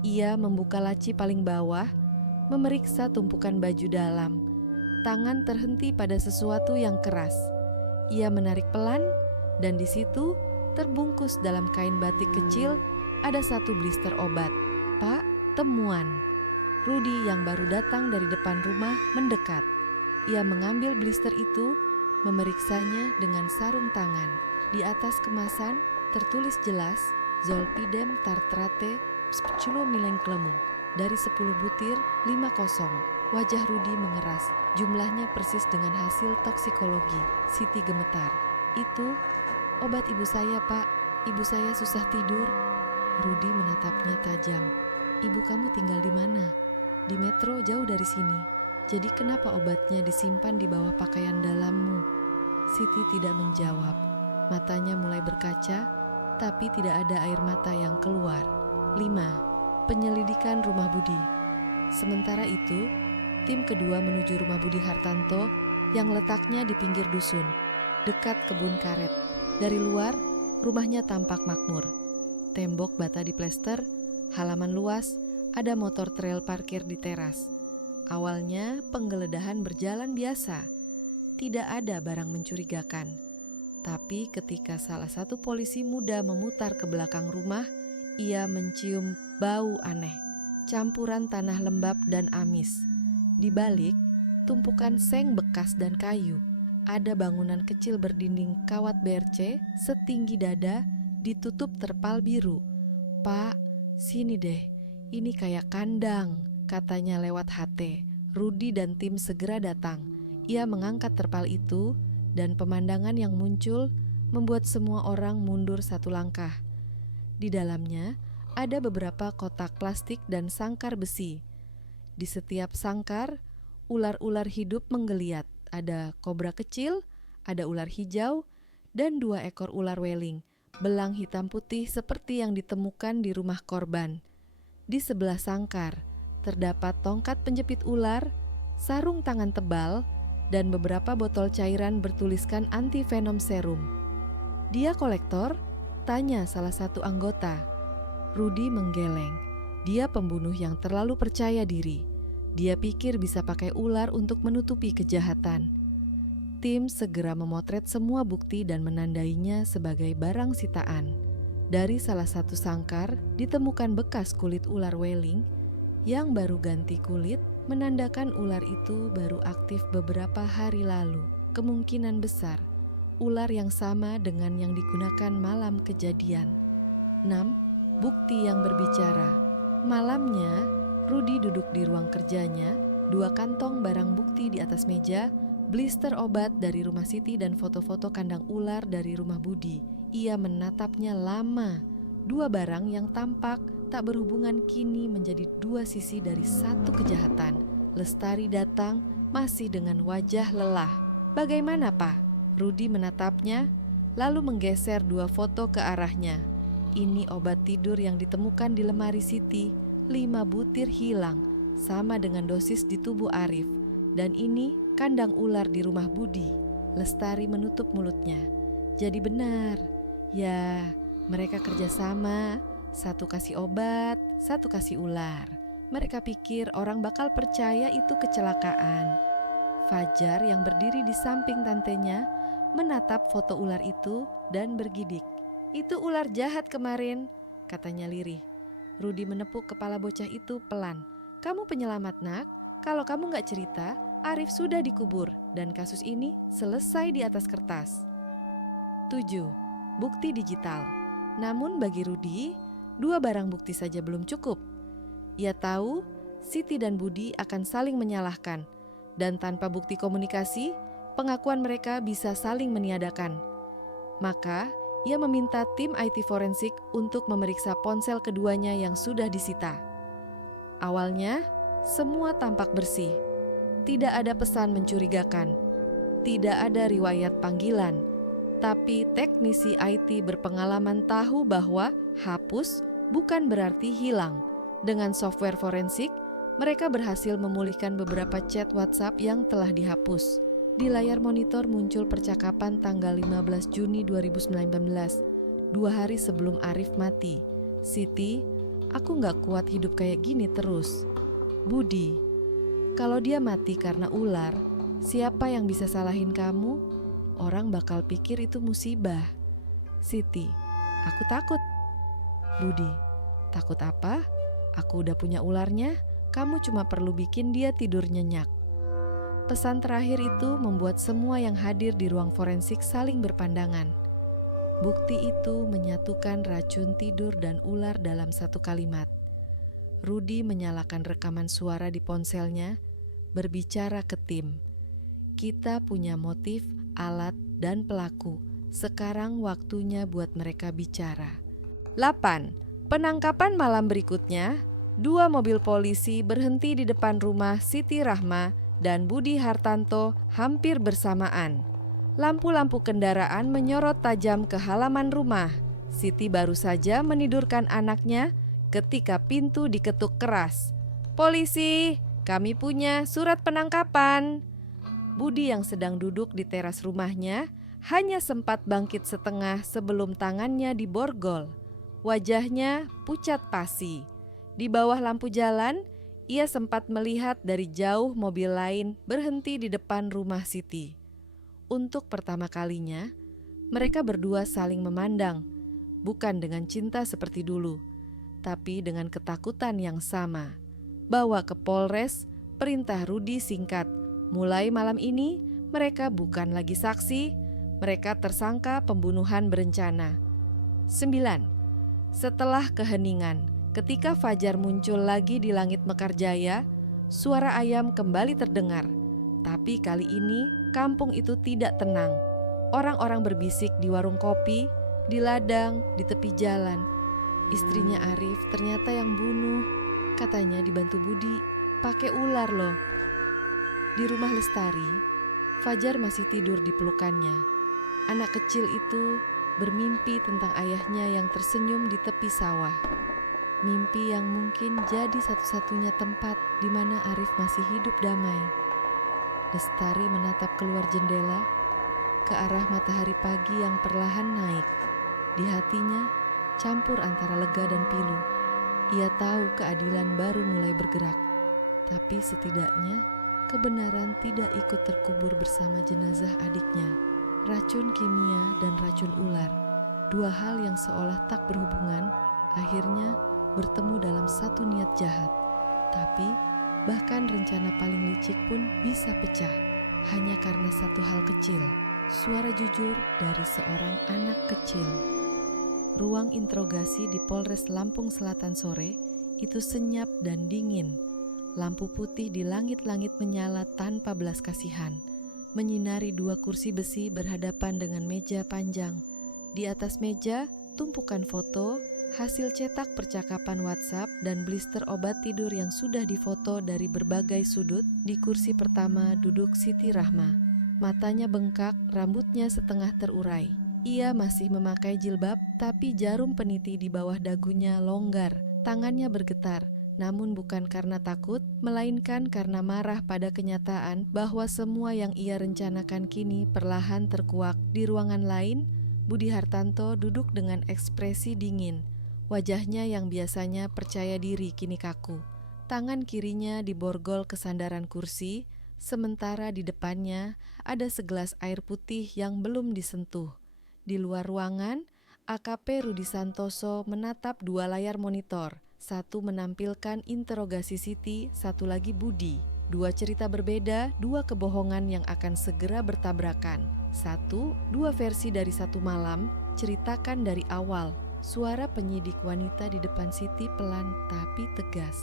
Ia membuka laci paling bawah, memeriksa tumpukan baju dalam. Tangan terhenti pada sesuatu yang keras. Ia menarik pelan, dan di situ, terbungkus dalam kain batik kecil, ada 1 blister obat. Pak, temuan. Rudy yang baru datang dari depan rumah mendekat. Ia mengambil blister itu, memeriksanya dengan sarung tangan. Di atas kemasan tertulis jelas Zolpidem tartrate Spiclomilengklemu. Dari 10 butir, 5 kosong. Wajah Rudy mengeras. Jumlahnya persis dengan hasil toksikologi. Siti gemetar. Itu obat ibu saya, Pak. Ibu saya susah tidur. Rudy menatapnya tajam. Ibu kamu tinggal di mana? Di metro jauh dari sini. Jadi kenapa obatnya disimpan di bawah pakaian dalammu? Siti tidak menjawab. Matanya mulai berkaca, tapi tidak ada air mata yang keluar. 5. Penyelidikan rumah Budi. Sementara itu, tim kedua menuju rumah Budi Hartanto yang letaknya di pinggir dusun, dekat kebun karet. Dari luar, rumahnya tampak makmur. Tembok bata diplester, halaman luas, ada motor trail parkir di teras. Awalnya penggeledahan berjalan biasa, tidak ada barang mencurigakan. Tapi ketika salah satu polisi muda memutar ke belakang rumah, ia mencium bau aneh, campuran tanah lembab dan amis. Di balik, tumpukan seng bekas dan kayu. Ada bangunan kecil berdinding kawat BRC setinggi dada, ditutup terpal biru. Pak, sini deh, ini kayak kandang, katanya lewat HT. Rudy dan tim segera datang. Ia mengangkat terpal itu, dan pemandangan yang muncul membuat semua orang mundur 1 langkah. Di dalamnya ada beberapa kotak plastik dan sangkar besi. Di setiap sangkar, ular-ular hidup menggeliat. Ada kobra kecil, ada ular hijau, dan 2 ekor ular weling, belang hitam putih seperti yang ditemukan di rumah korban. Di sebelah sangkar, terdapat tongkat penjepit ular, sarung tangan tebal, dan beberapa botol cairan bertuliskan antivenom serum. Dia kolektor? Tanya salah satu anggota. Rudy menggeleng. Dia pembunuh yang terlalu percaya diri. Dia pikir bisa pakai ular untuk menutupi kejahatan. Tim segera memotret semua bukti dan menandainya sebagai barang sitaan. Dari salah satu sangkar ditemukan bekas kulit ular weling yang baru ganti kulit, menandakan ular itu baru aktif beberapa hari lalu. Kemungkinan besar ular yang sama dengan yang digunakan malam kejadian. 6. Bukti yang berbicara. Malamnya, Rudi duduk di ruang kerjanya, 2 kantong barang bukti di atas meja, blister obat dari rumah Siti dan foto-foto kandang ular dari rumah Budi. Ia menatapnya lama. 2 barang yang tampak tak berhubungan kini menjadi 2 sisi dari satu kejahatan. Lestari datang masih dengan wajah lelah. "Bagaimana, Pak?" Rudi menatapnya, lalu menggeser 2 foto ke arahnya. Ini obat tidur yang ditemukan di lemari Siti, 5 butir hilang, sama dengan dosis di tubuh Arif. Dan ini kandang ular di rumah Budi. Lestari menutup mulutnya. Jadi benar, ya mereka kerjasama, satu kasih obat, satu kasih ular. Mereka pikir orang bakal percaya itu kecelakaan. Fajar yang berdiri di samping tantenya menatap foto ular itu dan bergidik. "Itu ular jahat kemarin," katanya lirih. Rudi menepuk kepala bocah itu pelan. "Kamu penyelamat, Nak. Kalau kamu gak cerita, Arif sudah dikubur dan kasus ini selesai di atas kertas." 7. Bukti digital. Namun bagi Rudi, 2 barang bukti saja belum cukup. Ia tahu Siti dan Budi akan saling menyalahkan, dan tanpa bukti komunikasi, pengakuan mereka bisa saling meniadakan. Maka, ia meminta tim IT forensik untuk memeriksa ponsel keduanya yang sudah disita. Awalnya, semua tampak bersih. Tidak ada pesan mencurigakan. Tidak ada riwayat panggilan. Tapi teknisi IT berpengalaman tahu bahwa hapus bukan berarti hilang. Dengan software forensik, mereka berhasil memulihkan beberapa chat WhatsApp yang telah dihapus. Di layar monitor muncul percakapan tanggal 15 Juni 2019, 2 hari sebelum Arif mati. "Siti, aku gak kuat hidup kayak gini terus." "Budi, kalau dia mati karena ular, siapa yang bisa salahin kamu? Orang bakal pikir itu musibah." "Siti, aku takut." "Budi, takut apa? Aku udah punya ularnya, kamu cuma perlu bikin dia tidur nyenyak." Pesan terakhir itu membuat semua yang hadir di ruang forensik saling berpandangan. Bukti itu menyatukan racun tidur dan ular dalam satu kalimat. Rudi menyalakan rekaman suara di ponselnya, berbicara ke tim. "Kita punya motif, alat, dan pelaku. Sekarang waktunya buat mereka bicara." 8. Penangkapan malam berikutnya, 2 mobil polisi berhenti di depan rumah Siti Rahma dan Budi Hartanto hampir bersamaan. Lampu-lampu kendaraan menyorot tajam ke halaman rumah. Siti baru saja menidurkan anaknya ketika pintu diketuk keras. "Polisi, kami punya surat penangkapan." Budi yang sedang duduk di teras rumahnya hanya sempat bangkit setengah sebelum tangannya diborgol. Wajahnya pucat pasi. Di bawah lampu jalan, ia sempat melihat dari jauh mobil lain berhenti di depan rumah Siti. Untuk pertama kalinya, mereka berdua saling memandang, bukan dengan cinta seperti dulu, tapi dengan ketakutan yang sama. "Bawa ke Polres," perintah Rudi singkat. "Mulai malam ini, mereka bukan lagi saksi, mereka tersangka pembunuhan berencana." 9. Setelah keheningan, ketika fajar muncul lagi di langit Mekarjaya, suara ayam kembali terdengar. Tapi kali ini kampung itu tidak tenang. Orang-orang berbisik di warung kopi, di ladang, di tepi jalan. "Istrinya Arif ternyata yang bunuh," katanya dibantu Budi. "Pakai ular loh." Di rumah Lestari, Fajar masih tidur di pelukannya. Anak kecil itu bermimpi tentang ayahnya yang tersenyum di tepi sawah. Mimpi yang mungkin jadi satu-satunya tempat di mana Arif masih hidup damai. Lestari menatap keluar jendela ke arah matahari pagi yang perlahan naik. Di hatinya campur antara lega dan pilu. Ia tahu keadilan baru mulai bergerak, tapi setidaknya kebenaran tidak ikut terkubur bersama jenazah adiknya. Racun kimia dan racun ular, 2 hal yang seolah tak berhubungan, akhirnya bertemu dalam satu niat jahat. Tapi bahkan rencana paling licik pun bisa pecah hanya karena satu hal kecil, suara jujur dari seorang anak kecil. Ruang interogasi di Polres Lampung Selatan sore, itu senyap dan dingin. Lampu putih di langit-langit menyala tanpa belas kasihan, menyinari 2 kursi besi berhadapan dengan meja panjang. Di atas meja, tumpukan foto, hasil cetak percakapan WhatsApp, dan blister obat tidur yang sudah difoto dari berbagai sudut. Di kursi pertama duduk Siti Rahma. Matanya bengkak, rambutnya setengah terurai. Ia masih memakai jilbab, tapi jarum peniti di bawah dagunya longgar. Tangannya bergetar, namun bukan karena takut, melainkan karena marah pada kenyataan bahwa semua yang ia rencanakan kini perlahan terkuak. Di ruangan lain, Budi Hartanto duduk dengan ekspresi dingin. Wajahnya yang biasanya percaya diri kini kaku. Tangan kirinya diborgol ke sandaran kursi, sementara di depannya ada segelas air putih yang belum disentuh. Di luar ruangan, AKP Rudi Santoso menatap 2 layar monitor. Satu menampilkan interogasi Siti, satu lagi Budi. 2 cerita berbeda, 2 kebohongan yang akan segera bertabrakan. 2 versi dari satu malam, ceritakan dari awal. Suara penyidik wanita di depan Siti pelan tapi tegas.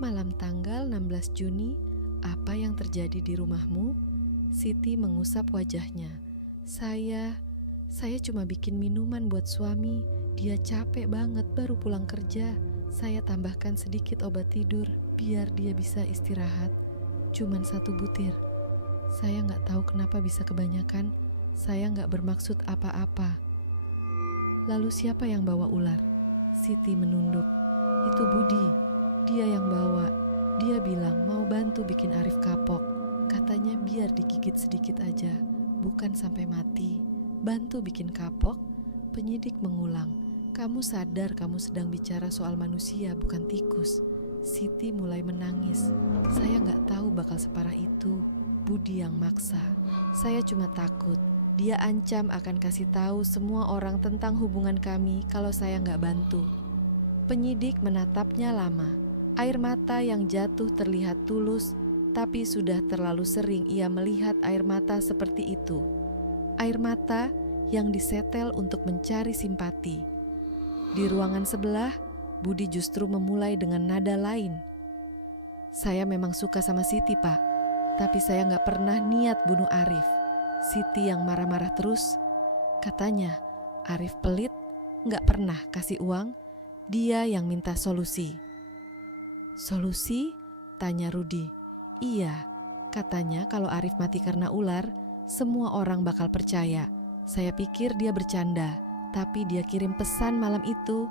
Malam tanggal 16 Juni, apa yang terjadi di rumahmu? Siti mengusap wajahnya. Saya cuma bikin minuman buat suami. Dia capek banget baru pulang kerja. Saya tambahkan sedikit obat tidur biar dia bisa istirahat. Cuman 1 butir. Saya nggak tahu kenapa bisa kebanyakan. Saya nggak bermaksud apa-apa. Lalu siapa yang bawa ular? Siti menunduk. Itu Budi. Dia yang bawa. Dia bilang mau bantu bikin Arif kapok. Katanya biar digigit sedikit aja, bukan sampai mati. Bantu bikin kapok? Penyidik mengulang. Kamu sadar kamu sedang bicara soal manusia, bukan tikus. Siti mulai menangis. Saya nggak tahu bakal separah itu. Budi yang maksa. Saya cuma takut. Dia ancam akan kasih tahu semua orang tentang hubungan kami kalau saya nggak bantu. Penyidik menatapnya lama. Air mata yang jatuh terlihat tulus, tapi sudah terlalu sering ia melihat air mata seperti itu. Air mata yang disetel untuk mencari simpati. Di ruangan sebelah, Budi justru memulai dengan nada lain. Saya memang suka sama Siti, Pak. Tapi saya gak pernah niat bunuh Arif. Siti yang marah-marah terus. Katanya, Arif pelit, gak pernah kasih uang. Dia yang minta solusi. Solusi? Tanya Rudi. Iya, katanya kalau Arif mati karena ular, semua orang bakal percaya. Saya pikir dia bercanda, tapi dia kirim pesan malam itu.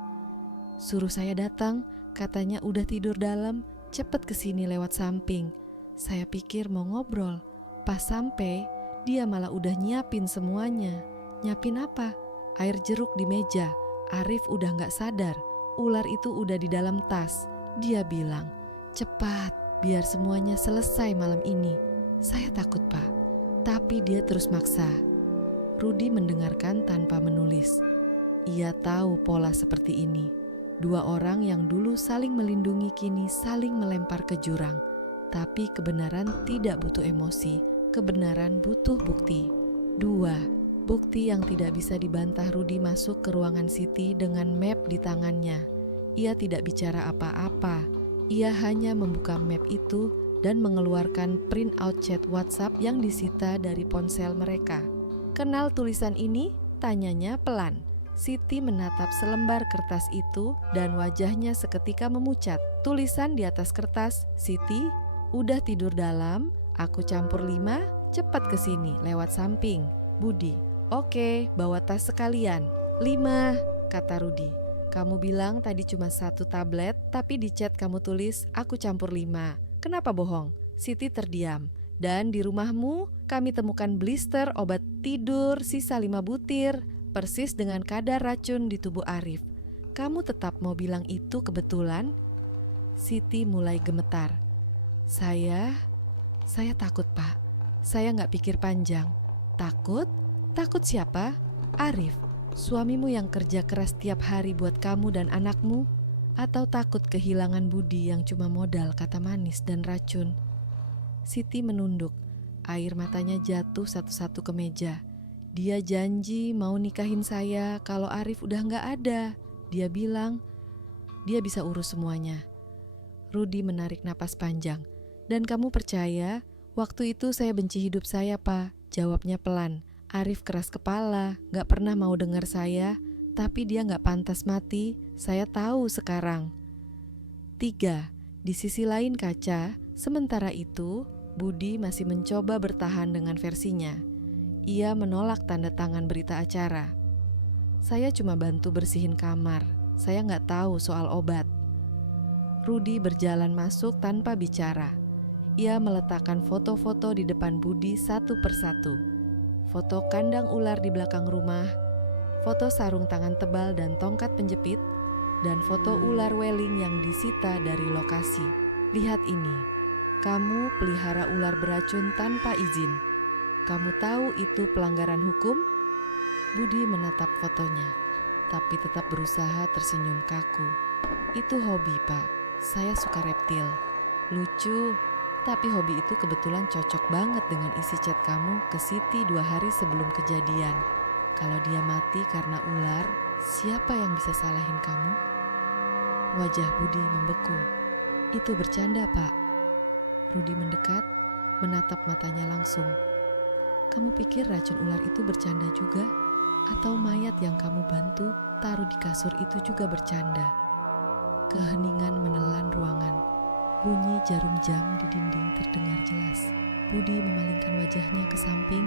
Suruh saya datang, katanya udah tidur dalam, cepet kesini lewat samping. Saya pikir mau ngobrol. Pas sampai, dia malah udah nyiapin semuanya. Nyiapin apa? Air jeruk di meja. Arif udah gak sadar. Ular itu udah di dalam tas. Dia bilang, cepat, biar semuanya selesai malam ini. Saya takut, Pak. Tapi dia terus maksa. Rudi mendengarkan tanpa menulis. Ia tahu pola seperti ini. 2 orang yang dulu saling melindungi kini saling melempar ke jurang. Tapi kebenaran tidak butuh emosi, kebenaran butuh bukti. 2. Bukti yang tidak bisa dibantah. Rudi masuk ke ruangan Siti dengan map di tangannya. Ia tidak bicara apa-apa. Ia hanya membuka map itu dan mengeluarkan print out chat WhatsApp yang disita dari ponsel mereka. Kenal tulisan ini? Tanyanya pelan. Siti menatap selembar kertas itu dan wajahnya seketika memucat. Tulisan di atas kertas, Siti, udah tidur dalam, aku campur 5, cepat kesini lewat samping. Budi, oke, bawa tas sekalian. 5, kata Rudi. Kamu bilang tadi cuma 1 tablet, tapi di chat kamu tulis aku campur 5. Kenapa bohong? Siti terdiam. Dan di rumahmu kami temukan blister obat tidur sisa 5 butir, persis dengan kadar racun di tubuh Arif. Kamu tetap mau bilang itu kebetulan? Siti mulai gemetar. Saya takut, Pak. Saya gak pikir panjang. Takut? Takut siapa? Arif, suamimu yang kerja keras tiap hari buat kamu dan anakmu? Atau takut kehilangan Budi yang cuma modal kata manis dan racun? Siti menunduk. Air matanya jatuh satu-satu ke meja. Dia janji mau nikahin saya kalau Arif udah gak ada. Dia bilang, dia bisa urus semuanya. Rudi menarik napas panjang. Dan kamu percaya? Waktu itu saya benci hidup saya, Pak. Jawabnya pelan. Arif keras kepala, gak pernah mau dengar saya, tapi dia gak pantas mati. Saya tahu sekarang. 3. Di sisi lain kaca, sementara itu, Budi masih mencoba bertahan dengan versinya. Ia menolak tanda tangan berita acara. Saya cuma bantu bersihin kamar. Saya gak tahu soal obat. Rudi berjalan masuk tanpa bicara. Ia meletakkan foto-foto di depan Budi satu persatu. Foto kandang ular di belakang rumah, foto sarung tangan tebal dan tongkat penjepit, dan foto ular weling yang disita dari lokasi. Lihat ini, kamu pelihara ular beracun tanpa izin. Kamu tahu itu pelanggaran hukum? Budi menatap fotonya, tapi tetap berusaha tersenyum kaku. Itu hobi, Pak. Saya suka reptil. Lucu, tapi hobi itu kebetulan cocok banget dengan isi chat kamu ke Siti 2 hari sebelum kejadian. Kalau dia mati karena ular, siapa yang bisa salahin kamu? Wajah Budi membeku. Itu bercanda, Pak. Rudi mendekat, menatap matanya langsung. Kamu pikir racun ular itu bercanda juga? Atau mayat yang kamu bantu taruh di kasur itu juga bercanda? Keheningan menelan ruangan. Bunyi jarum jam di dinding terdengar jelas. Budi memalingkan wajahnya ke samping,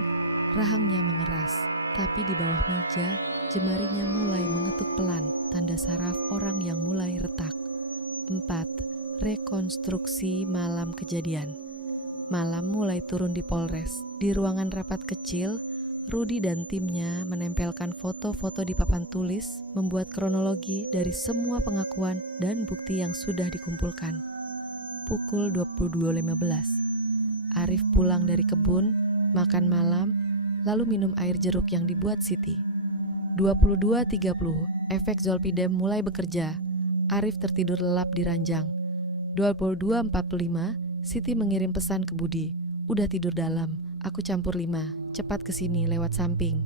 rahangnya mengeras. Tapi di bawah meja, jemarinya mulai mengetuk pelan, tanda saraf orang yang mulai retak. 4. Rekonstruksi malam kejadian. Malam mulai turun di Polres. Di ruangan rapat kecil, Rudi dan timnya menempelkan foto-foto di papan tulis, membuat kronologi dari semua pengakuan dan bukti yang sudah dikumpulkan. Pukul 22.15. Arif pulang dari kebun, makan malam, lalu minum air jeruk yang dibuat Siti. 22.30, efek zolpidem mulai bekerja. Arif tertidur lelap di ranjang. 22.45, Siti mengirim pesan ke Budi. Udah tidur dalam, aku campur 5. Cepat kesini lewat samping.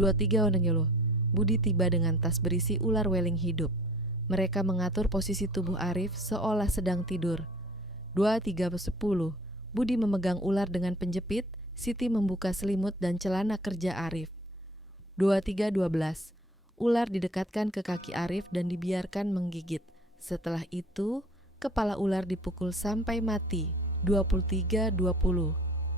23 onanyolo. Budi tiba dengan tas berisi ular weling hidup. Mereka mengatur posisi tubuh Arif seolah sedang tidur. 23.10. Budi memegang ular dengan penjepit. Siti membuka selimut dan celana kerja Arif. 23.12. Ular didekatkan ke kaki Arif dan dibiarkan menggigit. Setelah itu, kepala ular dipukul sampai mati. 23.20.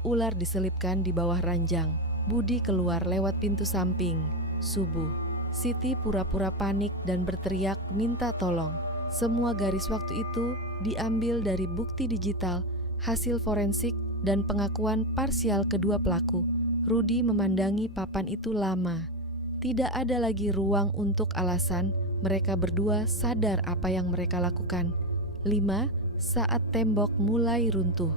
Ular diselipkan di bawah ranjang. Budi keluar lewat pintu samping. Subuh. Siti pura-pura panik dan berteriak minta tolong. Semua garis waktu itu diambil dari bukti digital, hasil forensik, dan pengakuan parsial kedua pelaku. Rudi memandangi papan itu lama. Tidak ada lagi ruang untuk alasan. Mereka berdua sadar apa yang mereka lakukan. 5. Saat tembok mulai runtuh.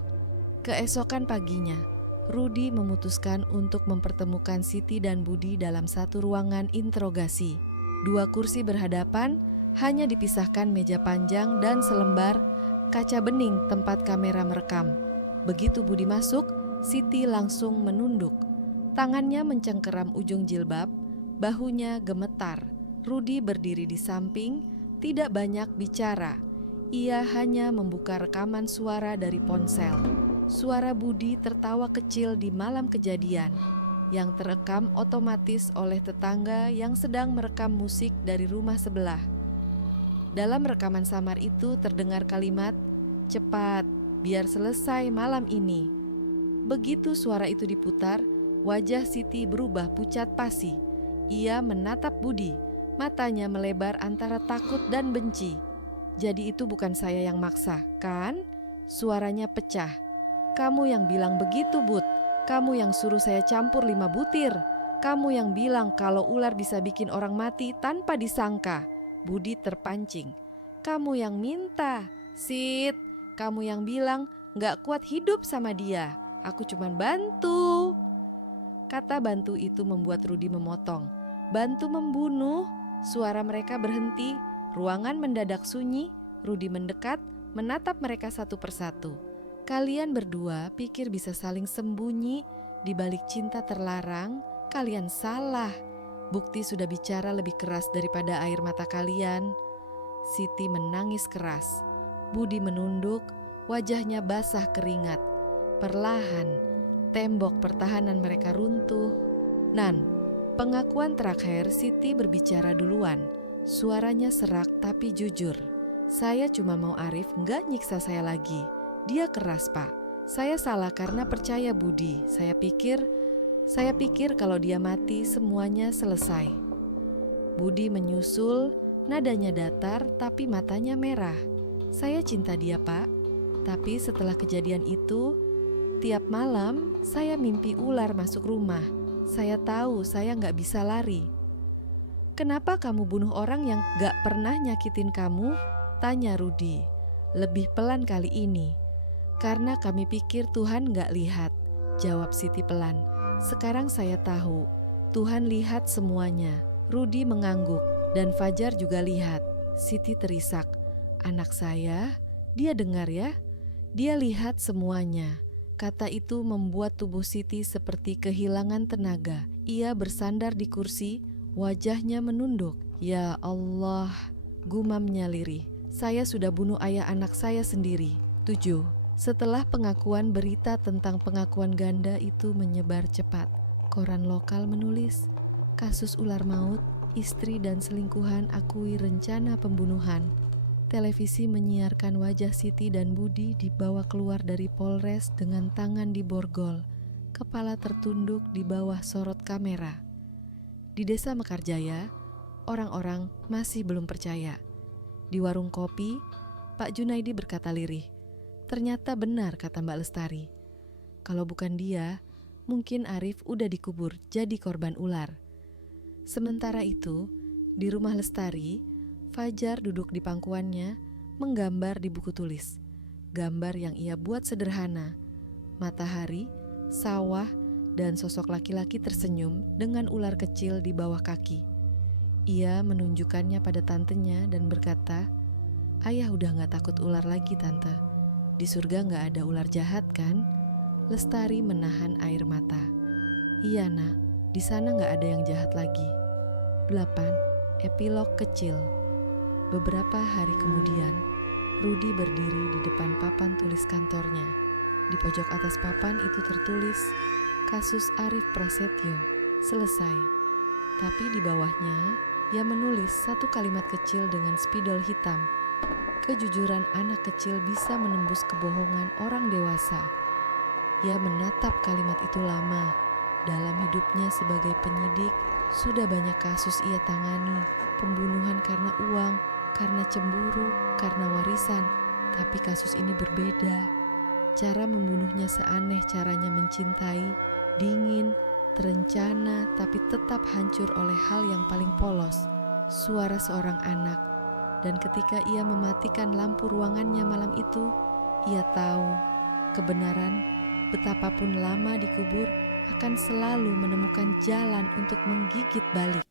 Keesokan paginya, Rudi memutuskan untuk mempertemukan Siti dan Budi dalam satu ruangan interogasi. 2 kursi berhadapan, hanya dipisahkan meja panjang dan selembar kaca bening tempat kamera merekam. Begitu Budi masuk, Siti langsung menunduk. Tangannya mencengkeram ujung jilbab, bahunya gemetar. Rudi berdiri di samping, tidak banyak bicara. Ia hanya membuka rekaman suara dari ponsel. Suara Budi tertawa kecil di malam kejadian, yang terekam otomatis oleh tetangga yang sedang merekam musik dari rumah sebelah. Dalam rekaman samar itu terdengar kalimat, "Cepat, biar selesai malam ini." Begitu suara itu diputar, wajah Siti berubah pucat pasi. Ia menatap Budi, matanya melebar antara takut dan benci. "Jadi itu bukan saya yang maksa, kan?" Suaranya pecah. "Kamu yang bilang begitu, Bud. Kamu yang suruh saya campur 5 butir. Kamu yang bilang kalau ular bisa bikin orang mati tanpa disangka." Budi terpancing. "Kamu yang minta, Sid. Kamu yang bilang gak kuat hidup sama dia. Aku cuman bantu." Kata bantu itu membuat Rudi memotong. "Bantu membunuh?" Suara mereka berhenti. Ruangan mendadak sunyi. Rudi mendekat, menatap mereka satu persatu. "Kalian berdua pikir bisa saling sembunyi di balik cinta terlarang? Kalian salah. Bukti sudah bicara lebih keras daripada air mata kalian." Siti menangis keras. Budi menunduk, wajahnya basah keringat. Perlahan, tembok pertahanan mereka runtuh. Nan, pengakuan terakhir Siti berbicara duluan. Suaranya serak tapi jujur. Saya cuma mau Arif nggak nyiksa saya lagi. Dia keras, Pak. Saya salah karena percaya Budi. Saya pikir kalau dia mati semuanya selesai. Budi menyusul, nadanya datar tapi matanya merah. Saya cinta dia, Pak. Tapi setelah kejadian itu, tiap malam saya mimpi ular masuk rumah. Saya tahu saya nggak bisa lari. Kenapa kamu bunuh orang yang gak pernah nyakitin kamu? Tanya Rudi. Lebih pelan kali ini. Karena kami pikir Tuhan gak lihat. Jawab Siti pelan. Sekarang saya tahu. Tuhan lihat semuanya. Rudi mengangguk. Dan Fajar juga lihat. Siti terisak. Anak saya, dia dengar ya. Dia lihat semuanya. Kata itu membuat tubuh Siti seperti kehilangan tenaga. Ia bersandar di kursi. Wajahnya menunduk. Ya Allah, gumamnya lirih. Saya sudah bunuh ayah anak saya sendiri. 7. Setelah pengakuan, berita tentang pengakuan ganda itu menyebar cepat. Koran lokal menulis, kasus ular maut, istri dan selingkuhan akui rencana pembunuhan. Televisi menyiarkan wajah Siti dan Budi dibawa keluar dari Polres dengan tangan diborgol. Kepala tertunduk di bawah sorot kamera. Di desa Mekarjaya, orang-orang masih belum percaya. Di warung kopi, Pak Junaidi berkata lirih, ternyata benar kata Mbak Lestari. Kalau bukan dia, mungkin Arif udah dikubur jadi korban ular. Sementara itu, di rumah Lestari, Fajar duduk di pangkuannya, menggambar di buku tulis. Gambar yang ia buat sederhana, matahari, sawah, dan sosok laki-laki tersenyum dengan ular kecil di bawah kaki. Ia menunjukkannya pada tantenya dan berkata, ayah udah gak takut ular lagi tante. Di surga gak ada ular jahat kan? Lestari menahan air mata. Iya nak, di sana gak ada yang jahat lagi. 8. Epilog kecil. Beberapa hari kemudian, Rudi berdiri di depan papan tulis kantornya. Di pojok atas papan itu tertulis, kasus Arif Prasetyo, selesai. Tapi di bawahnya, ia menulis satu kalimat kecil dengan spidol hitam. Kejujuran anak kecil bisa menembus kebohongan orang dewasa. Ia menatap kalimat itu lama. Dalam hidupnya sebagai penyidik, sudah banyak kasus ia tangani. Pembunuhan karena uang, karena cemburu, karena warisan. Tapi kasus ini berbeda. Cara membunuhnya seaneh caranya mencintai, dingin, terencana, tapi tetap hancur oleh hal yang paling polos, suara seorang anak. Dan ketika ia mematikan lampu ruangannya malam itu, ia tahu kebenaran, betapapun lama dikubur, akan selalu menemukan jalan untuk menggigit balik.